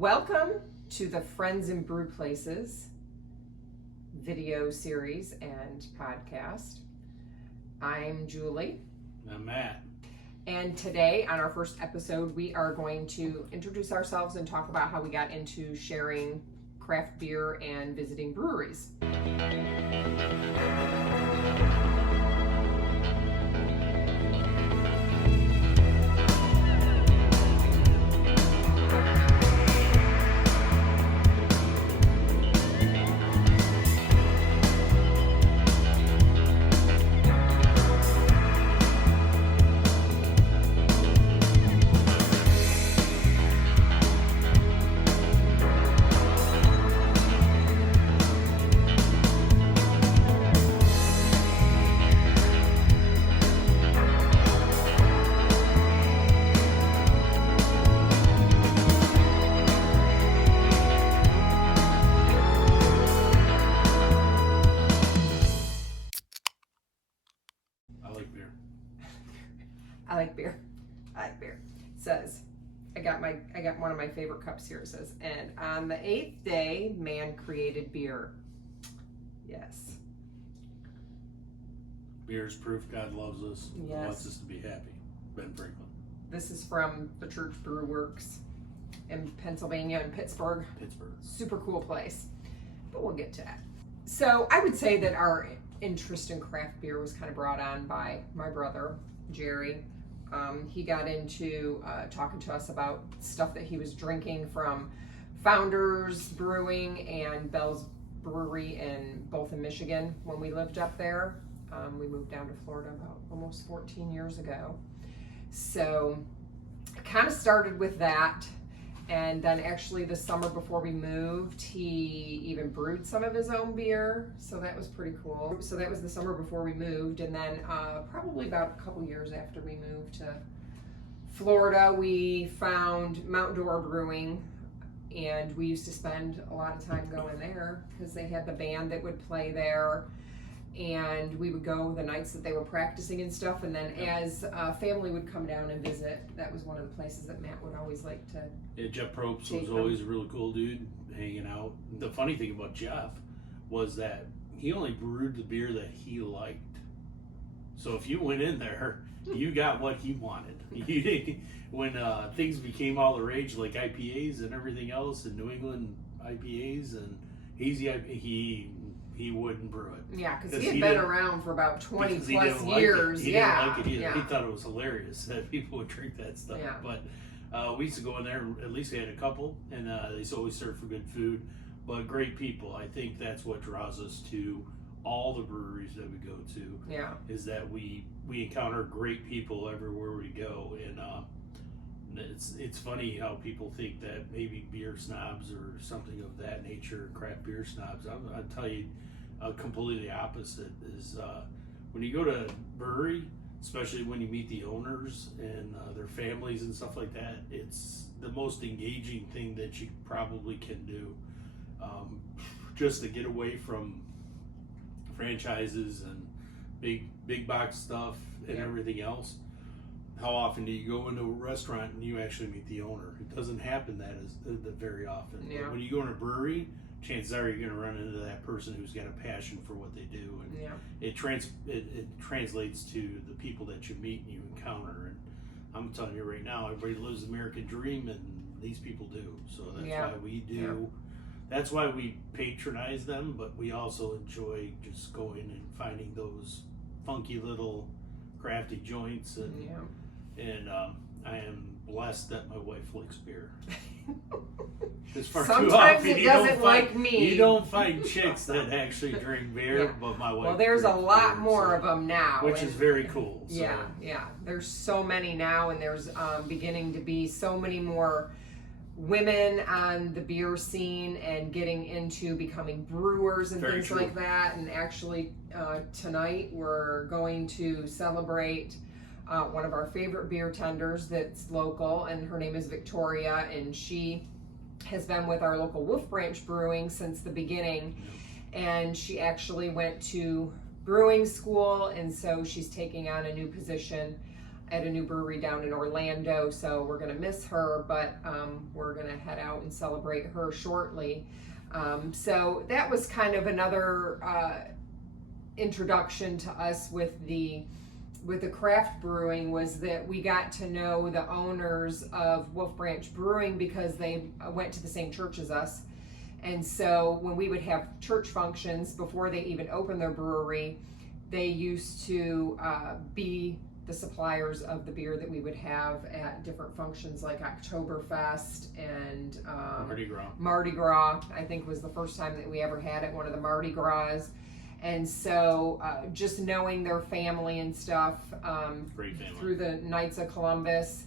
Welcome to the Friends and Brew Places video series and podcast. I'm Julie. I'm Matt. And today, on our first episode, we are going to introduce ourselves and talk about how we got into sharing craft beer and visiting breweries. I like beer. It says, I got one of my favorite cups here. It says, and on the 8th day, man created beer. Yes. Beer is proof God loves us. Yes. And wants us to be happy. Ben Franklin. This is from the Church Brew Works in Pennsylvania, in Pittsburgh. Super cool place. But we'll get to that. So I would say that our interest in craft beer was kind of brought on by my brother, Jerry. He got into talking to us about stuff that he was drinking from Founders Brewing and Bell's Brewery in Michigan when we lived up there. We moved down to Florida about almost 14 years ago. So I kind of started with that. And then actually the summer before we moved, he even brewed some of his own beer. So that was pretty cool. So that was the summer before we moved. And then probably about a couple years after we moved to Florida, we found Dora Brewing. And we used to spend a lot of time going there because they had the band that would play there. And we would go the nights that they were practicing and stuff. And then as family would come down and visit, that was one of the places that Matt would always like to. Yeah, Jeff Probst was always a really cool dude hanging out. The funny thing about Jeff was that he only brewed the beer that he liked. So if you went in there, you got what he wanted. When things became all the rage, like IPAs and everything else, and New England IPAs and hazy IPA, he wouldn't brew it. Yeah, because he had been around for about 20 plus years. He didn't like it either. He thought it was hilarious that people would drink that stuff. Yeah. But we used to go in there, at least they had a couple, and they always served for good food, but great people. I think that's what draws us to all the breweries that we go to. Yeah. Is that we encounter great people everywhere we go, and it's funny how people think that maybe beer snobs or something of that nature, craft beer snobs. I'll tell you, completely opposite is when you go to a brewery, especially when you meet the owners and their families and stuff like that, it's the most engaging thing that you probably can do, just to get away from franchises and big box stuff and everything else. How often do you go into a restaurant and you actually meet the owner? It doesn't happen that very often. Yeah. But when you go in a brewery, chances are you're going to run into that person who's got a passion for what they do, and it translates to the people that you meet and you encounter. And I'm telling you right now, everybody lives the American dream, and these people do. So that's why we do. Yeah. That's why we patronize them, but we also enjoy just going and finding those funky little crafty joints, and I am blessed that my wife likes beer. Sometimes it doesn't like me. You don't find chicks that actually drink beer, but my wife. Well, there's a lot beer, more of them now, which is very cool. So. Yeah. There's so many now, and there's beginning to be so many more women on the beer scene and getting into becoming brewers and things like that. And actually, tonight we're going to celebrate one of our favorite beer tenders that's local, and her name is Victoria, and she has been with our local Wolf Branch Brewing since the beginning, and she actually went to brewing school, and so she's taking on a new position at a new brewery down in Orlando, so we're going to miss her, but we're going to head out and celebrate her shortly. So that was kind of another introduction to us with the craft brewing, was that we got to know the owners of Wolf Branch Brewing because they went to the same church as us. And so when we would have church functions before they even opened their brewery, they used to be the suppliers of the beer that we would have at different functions like Oktoberfest and Mardi Gras, I think was the first time that we ever had it, one of the Mardi Gras. And so just knowing their family and stuff through the Knights of Columbus.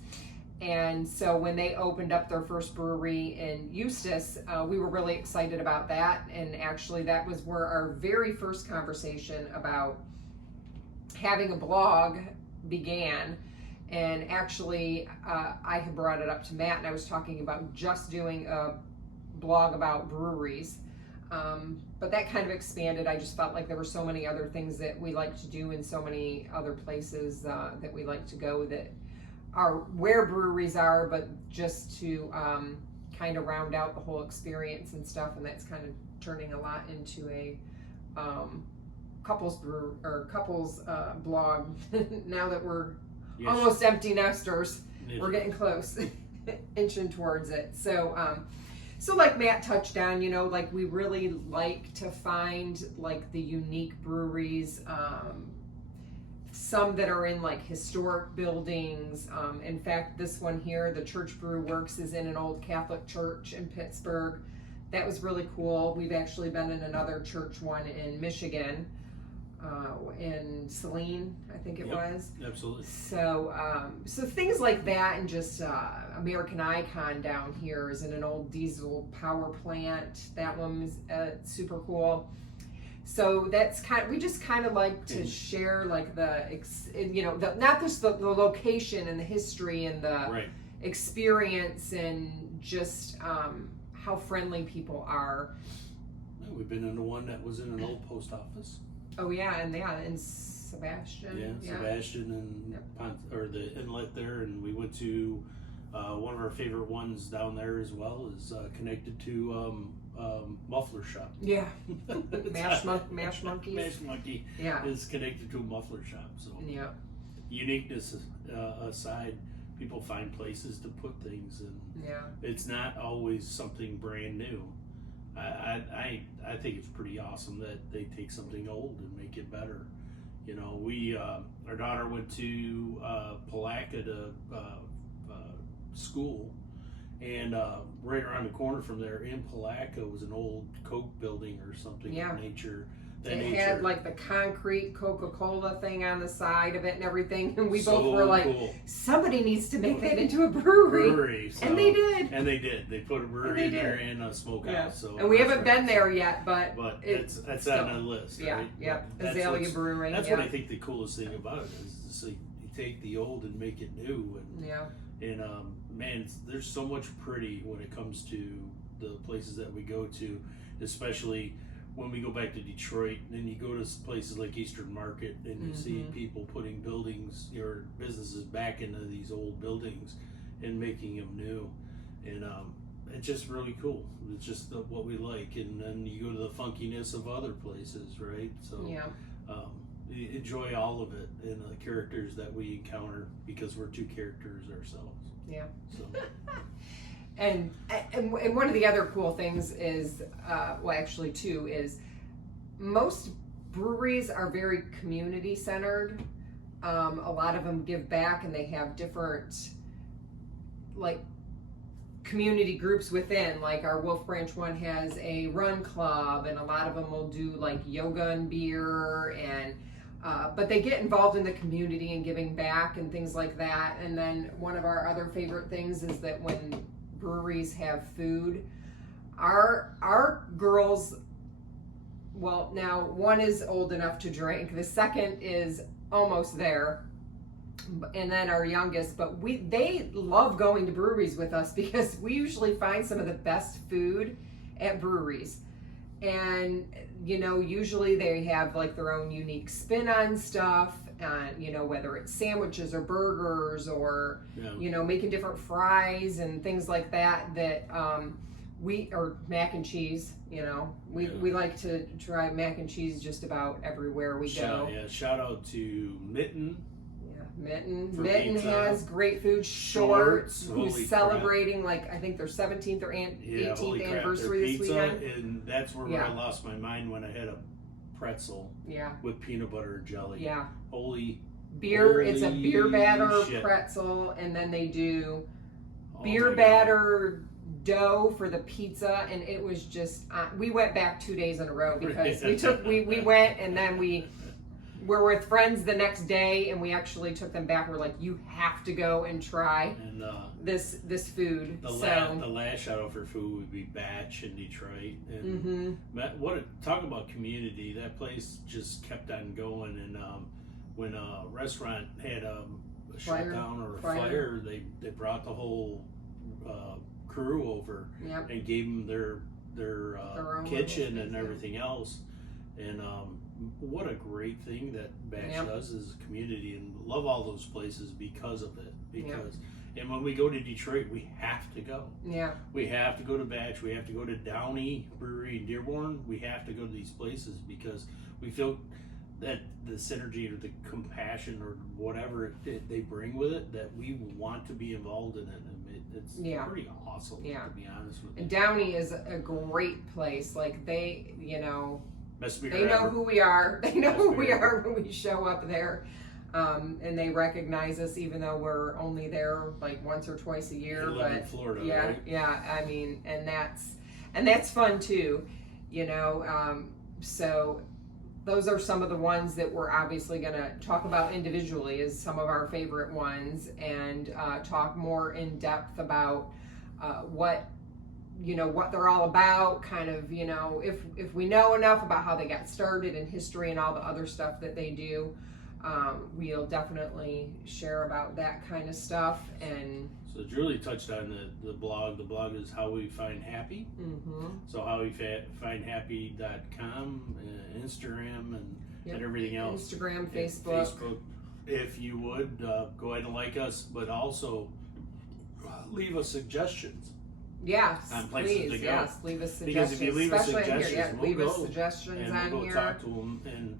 And so when they opened up their first brewery in Eustis, we were really excited about that. And actually that was where our very first conversation about having a blog began. And actually I had brought it up to Matt, and I was talking about just doing a blog about breweries. But that kind of expanded. I just felt like there were so many other things that we like to do and so many other places that we like to go that are where breweries are, but just to kind of round out the whole experience and stuff. And that's kind of turning a lot into a couples blog now that we're almost empty nesters. We're getting close, inching towards it. So like Matt touched on, you know, like we really like to find like the unique breweries, some that are in like historic buildings. In fact, this one here, the Church Brew Works, is in an old Catholic church in Pittsburgh. That was really cool. We've actually been in another church one in Michigan, in Saline, I think it was. Absolutely. So, so things like that, and just American Icon down here is in an old diesel power plant. That one was super cool. So that's we just kind of like to share like not just the location and the history and the experience, and just how friendly people are. We've been in the one that was in an old post office. Oh yeah, and Sebastian. Yeah, Sebastian and or the inlet there, and we went to one of our favorite ones down there as well, is connected to muffler shop. Yeah, Mash Monkeys. Mash Monkey. Yeah, is connected to a muffler shop. So yeah, uniqueness aside, people find places to put things, and it's not always something brand new. I think it's pretty awesome that they take something old and make it better. You know, we our daughter went to Palaca to school, and right around the corner from there in Palaca was an old Coke building or something of nature. It had like the concrete Coca-Cola thing on the side of it and everything, and we both were like, somebody needs to make that into a brewery. So, and they did. And they did. They put a brewery in there and a smokehouse. So and we haven't been there yet, but that's on the list. Right? Yeah. Azalea Brewing. That's what I think the coolest thing about it is, so you take the old and make it new. And man, there's so much pretty when it comes to the places that we go to, especially when we go back to Detroit, and then you go to places like Eastern Market, and you see people putting buildings or businesses back into these old buildings and making them new, and it's just really cool. It's just what we like. And then you go to the funkiness of other places, right? So enjoy all of it, and the characters that we encounter, because we're two characters ourselves. Yeah. So. And one of the other cool things is, well, actually two, is most breweries are very community centered. A lot of them give back, and they have different like community groups within. Like our Wolf Branch one has a run club, and a lot of them will do like yoga and beer, and but they get involved in the community and giving back and things like that. And then one of our other favorite things is that when breweries have food, our girls, well, now one is old enough to drink, the second is almost there, and then our youngest, but they love going to breweries with us because we usually find some of the best food at breweries. And you know, usually they have like their own unique spin on stuff, you know, whether it's sandwiches or burgers or, Yeah. you know, making different fries and things like that, or mac and cheese, you know, we like to try mac and cheese just about everywhere we go. Shout out to Mitten. Mitten has great food. Shorts, who's celebrating like I think their 17th or 18th anniversary this weekend. And that's where I lost my mind when I had a pretzel with peanut butter and jelly. Yeah. It's a beer batter shit. pretzel, and then they do beer batter dough for the pizza, and it was just we went back 2 days in a row because we went, and then we were with friends the next day, and we actually took them back. We're like, you have to go and try this food. The last shout out for food would be Batch in Detroit. And talk about community. That place just kept on going. And when a restaurant had a shutdown or a fire, they brought the whole crew over and gave them their kitchen and everything else. And what a great thing that Batch does as a community, and love all those places because of it. And when we go to Detroit, we have to go. Yeah. We have to go to Batch. We have to go to Downey Brewery in Dearborn. We have to go to these places because we feel that the synergy or the compassion or whatever they bring with it, that we want to be involved in it. And it's pretty awesome, to be honest with you. And Downey is a great place. Like they, you know, they know who we are. They know who we are when we show up there. And they recognize us even though we're only there like once or twice a year. They live in Florida, right? Yeah. I mean, and that's fun too, you know. So those are some of the ones that we're obviously going to talk about individually as some of our favorite ones, and talk more in depth about what they're all about, kind of, you know, if we know enough about how they got started and history and all the other stuff that they do, we'll definitely share about that kind of stuff. And so Julie touched on the blog. The blog is How We Find Happy. Mm-hmm. So howwefindhappy.com, Instagram, and everything else. Instagram, Facebook. If you would, go ahead and like us, but also leave us suggestions. Yes, on places please. To go. Yes, leave us suggestions. Because if you leave us suggestions, leave us suggestions and we'll go here. talk to them, and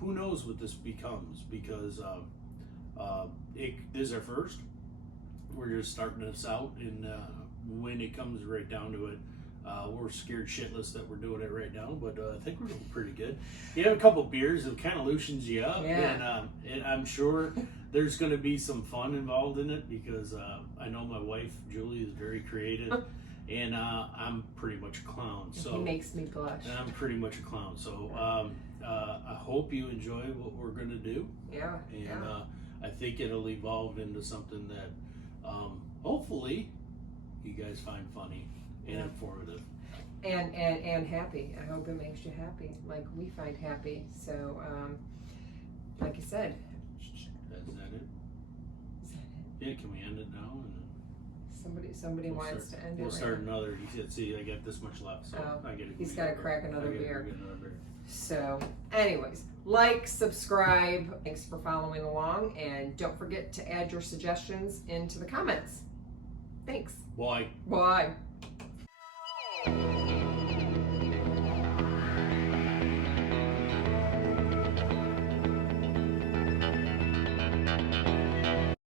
who knows what this becomes, because this is our first. We're just starting this out, and when it comes right down to it, we're scared shitless that we're doing it right now, but I think we're doing pretty good. You have a couple beers, it kind of loosens you up, and I'm sure there's going to be some fun involved in it, because I know my wife Julie is very creative, and I'm pretty much a clown. So he makes me blush. And I'm pretty much a clown. So I hope you enjoy what we're going to do. Yeah. And I think it'll evolve into something that hopefully you guys find funny and informative. And happy. I hope it makes you happy, like we find happy. So, like you said. Is that it? Yeah, can we end it now? And somebody wants to end it. We'll start another. He said, "See, I got this much left, so I get it." He's got to crack another beer. So, anyways, like, subscribe. Thanks for following along, and don't forget to add your suggestions into the comments. Thanks. Bye. Bye.